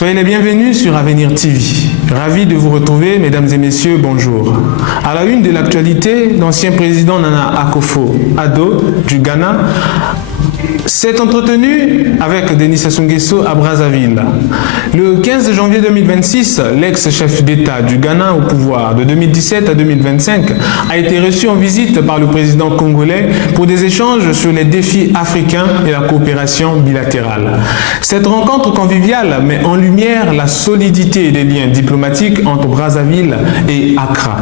Soyez les bienvenus sur Avenir TV. Ravi de vous retrouver, mesdames et messieurs, bonjour. À la une de l'actualité, l'ancien président Nana Akufo-Addo du Ghana s'est entretenu avec Denis Sassou Nguesso à Brazzaville. Le 15 janvier 2026, l'ex-chef d'État du Ghana au pouvoir de 2017 à 2025 a été reçu en visite par le président congolais pour des échanges sur les défis africains et la coopération bilatérale. Cette rencontre conviviale met en lumière la solidité des liens diplomatiques entre Brazzaville et Accra.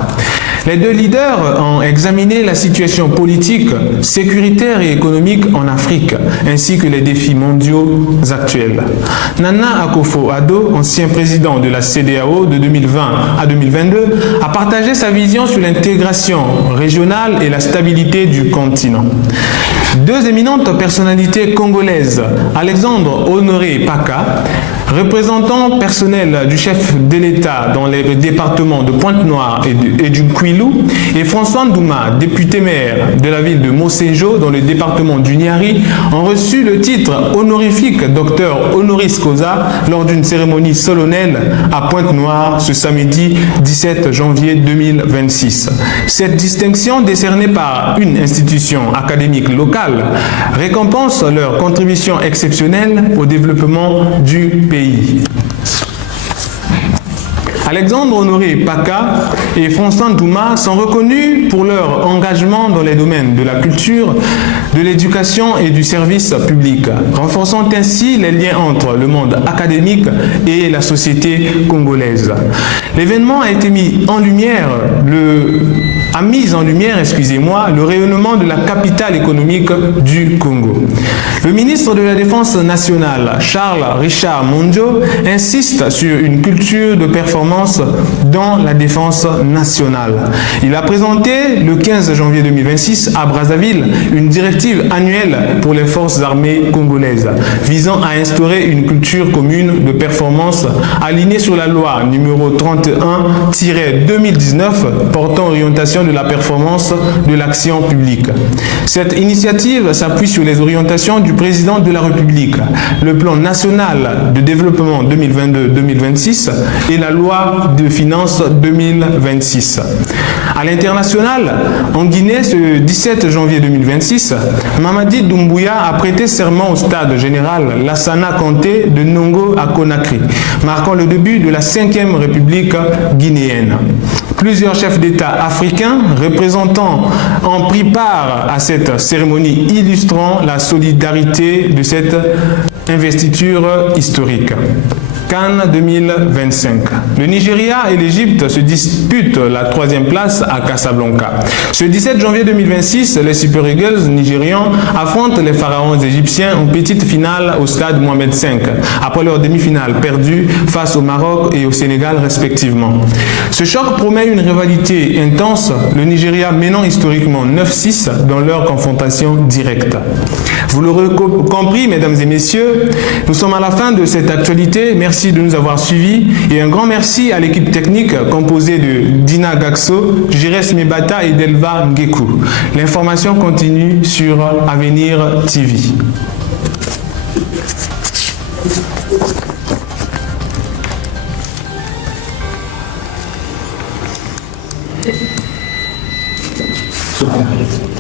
Les deux leaders ont examiné la situation politique, sécuritaire et économique en Afrique, ainsi que les défis mondiaux actuels. Nana Akufo-Addo, ancien président de la CEDEAO de 2020 à 2022, a partagé sa vision sur l'intégration régionale et la stabilité du continent. Deux éminentes personnalités congolaises, Alexandre Honoré Paka, représentant personnel du chef de l'État dans les départements de Pointe-Noire et du Kwilu, et François Ndouma, député-maire de la ville de Mosejo dans le département du Niari, ont reçu le titre honorifique docteur honoris causa lors d'une cérémonie solennelle à Pointe-Noire ce samedi 17 janvier 2026. Cette distinction décernée par une institution académique locale récompense leur contribution exceptionnelle au développement du pays. Alexandre Honoré Paka et François Ndouma sont reconnus pour leur engagement dans les domaines de la culture, de l'éducation et du service public, renforçant ainsi les liens entre le monde académique et la société congolaise. L'événement a été mis en lumière, le rayonnement de la capitale économique du Congo. Le ministre de la Défense nationale, Charles Richard Monjo, insiste sur une culture de performance dans la défense nationale. Il a présenté le 15 janvier 2026 à Brazzaville une directive annuelle pour les forces armées congolaises visant à instaurer une culture commune de performance alignée sur la loi numéro 31-2019 portant orientation de la performance de l'action publique. Cette initiative s'appuie sur les orientations du président de la République, le plan national de développement 2022-2026 et la loi de finances 2026. À l'international, en Guinée, ce 17 janvier 2026, Mamadi Doumbouya a prêté serment au stade général Lassana Conté de Nongo à Conakry, marquant le début de la 5e République guinéenne. Plusieurs chefs d'État africains représentants ont pris part à cette cérémonie illustrant la solidarité de cette investiture historique. Cannes 2025. Le Nigeria et l'Égypte se disputent la 3e place à Casablanca. Ce 17 janvier 2026, les Super Eagles nigérians affrontent les pharaons égyptiens en petite finale au stade Mohamed V, après leur demi-finale perdue face au Maroc et au Sénégal respectivement. Ce choc promet une rivalité intense, le Nigeria menant historiquement 9-6 dans leur confrontation directe. Vous l'aurez compris, mesdames et messieurs, nous sommes à la fin de cette actualité. Merci de nous avoir suivis et un grand merci à l'équipe technique composée de Dina Gaxo, Jires Mebata et Delva Ngekou. L'information continue sur Avenir TV. Super.